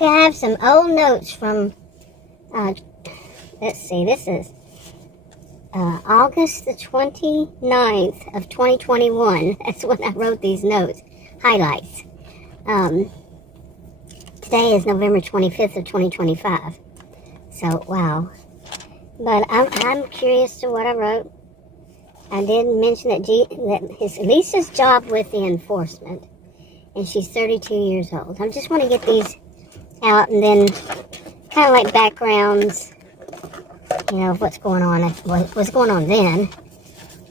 I have some old notes from, let's see, this is August the 29th of 2021. That's when I wrote these notes, highlights. Today is November 25th of 2025. So, wow. But I'm curious to what I wrote. I did mention that his Lisa's job with the enforcement, and she's 32 years old. I just want to get these out, and then kind of like backgrounds, of what's going on then,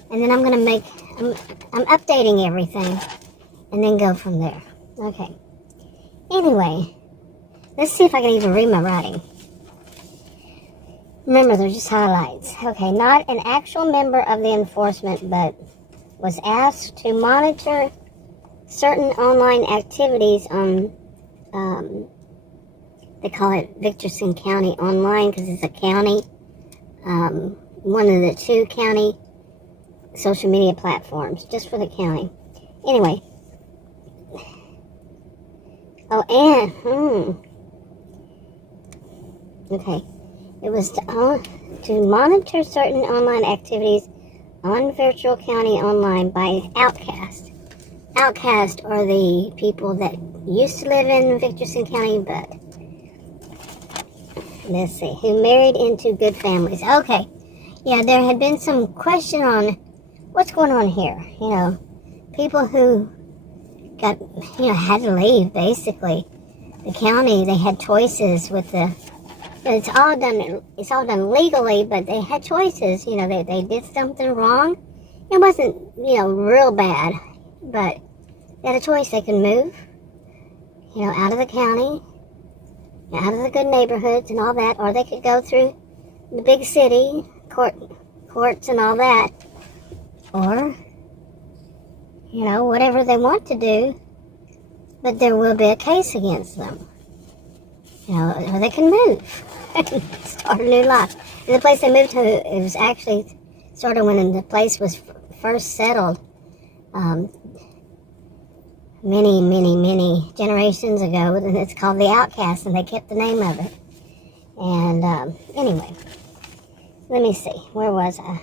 and then I'm updating everything, and then go from there. Okay. Anyway, let's see if I can even read my writing. Remember, they're just highlights. Okay, not an actual member of the enforcement, but was asked to monitor certain online activities on they call it Victorson County Online because it's a county, one of the 2 county social media platforms, just for the county. Anyway. Okay. It was to monitor certain online activities on Virtual County Online by Outcast. Outcast are the people that used to live in Victorson County, but let's see, who married into good families. Okay, yeah, there had been some question on what's going on here. People who got, had to leave, basically. The county, they had choices with it's all done legally, but they had choices. They did something wrong. It wasn't, real bad, but they had a choice. They could move, out of the county, out of the good neighborhoods and all that, or they could go through the big city, courts and all that, or, whatever they want to do, but there will be a case against them. Or they can move and start a new life. And the place they moved to, it was actually started when the place was first settled many generations ago, and it's called the Outcast, and they kept the name of it. And anyway, let me see, where was I?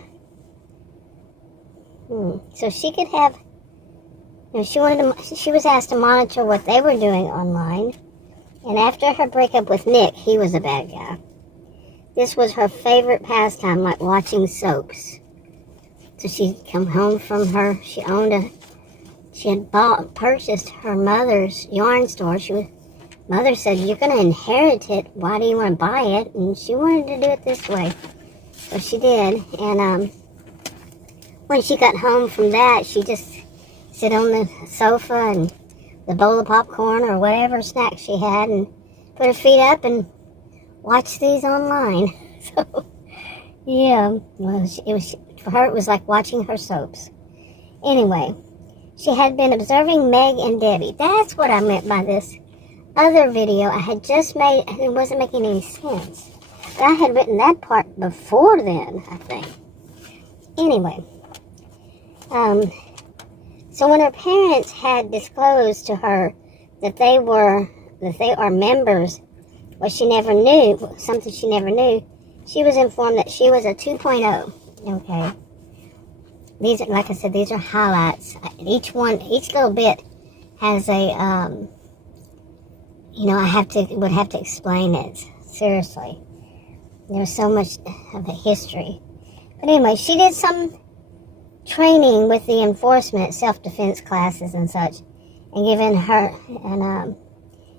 So she could have, she was asked to monitor what they were doing online. And after her breakup with Nick, he was a bad guy. This was her favorite pastime, like watching soaps. So she'd come home from she had purchased her mother's yarn store. Mother said, "You're going to inherit it. Why do you want to buy it?" And she wanted to do it this way. So she did. And when she got home from that, she just sit on the sofa and the bowl of popcorn or whatever snack she had, and put her feet up and watch these online. So, yeah, well, for her it was like watching her soaps. Anyway, she had been observing Meg and Debbie. That's what I meant by this other video I had just made, and it wasn't making any sense. But I had written that part before then, I think. Anyway, so when her parents had disclosed to her that they are members, something she never knew, she was informed that she was a 2.0. Okay. These are, like I said, these are highlights. Each little bit has a, I would have to explain it. Seriously. There's so much of the history. But anyway, she did some training with the enforcement, self-defense classes and such, and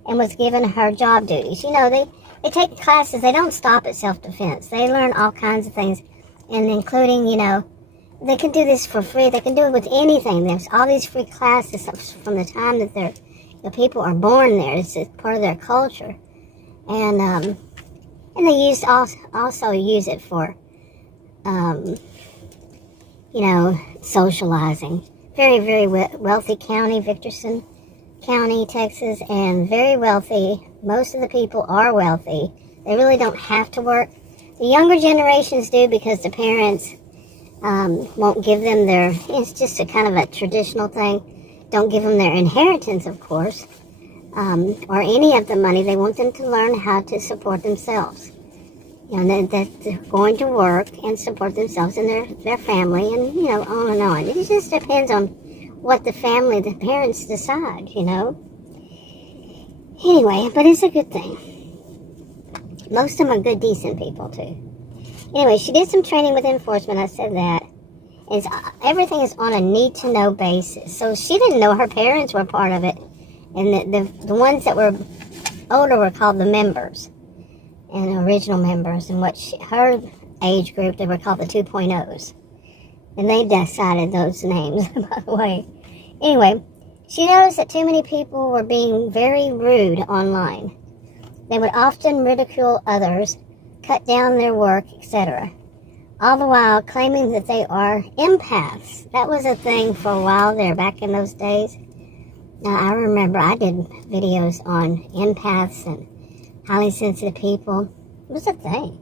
was given her job duties. They take classes. They don't stop at self-defense. They learn all kinds of things, and including, they can do this for free. They can do it with anything. There's all these free classes from the time that the people are born there. It's part of their culture, and they also use it for socializing. Very, very wealthy county, Victorson County, Texas, and very wealthy. Most of the people are wealthy. They really don't have to work. The younger generations do because the parents won't give them it's just a kind of a traditional thing. Don't give them their inheritance, of course. or any of the money. They want them to learn how to support themselves. That they're going to work and support themselves and their family, and, on and on. It just depends on what the parents decide, Anyway, but it's a good thing. Most of them are good, decent people, too. Anyway, she did some training with enforcement. I said that. Everything is on a need-to-know basis. So she didn't know her parents were part of it. And the ones that were older were called the members. And original members. And her age group, they were called the 2.0s. And they decided those names, by the way. Anyway, she noticed that too many people were being very rude online. They would often ridicule others, cut down their work, etc. All the while claiming that they are empaths. That was a thing for a while there, back in those days. Now, I remember I did videos on empaths and highly sensitive people. It was a thing.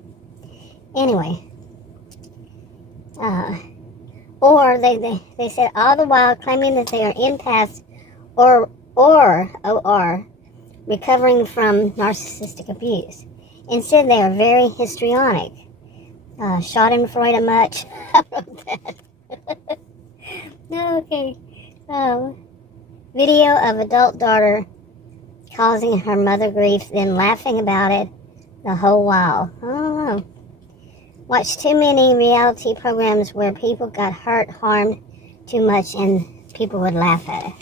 Anyway. Or they said all the while claiming that they are empaths or recovering from narcissistic abuse. Instead, they are very histrionic. Schadenfreude much. I wrote that. Okay. Video of adult daughter causing her mother grief, then laughing about it the whole while. I don't know. Watched too many reality programs where people got hurt, harmed too much, and people would laugh at it.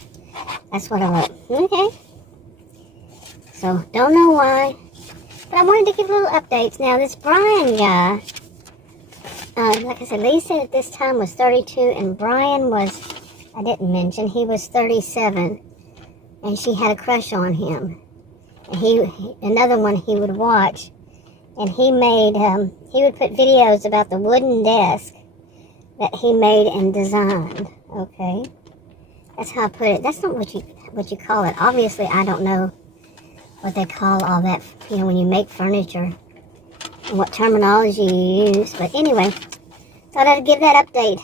That's what I wrote. Okay. So, don't know why. But I wanted to give little updates. Now, this Brian guy, like I said, they said at this time was 32, and Brian was, I didn't mention, he was 37, and she had a crush on him. And another one he would watch, and he would put videos about the wooden desk that he made and designed. Okay, that's how I put it. That's not what you call it. Obviously, I don't know what they call all that, when you make furniture and what terminology you use. But anyway, thought I'd give that update.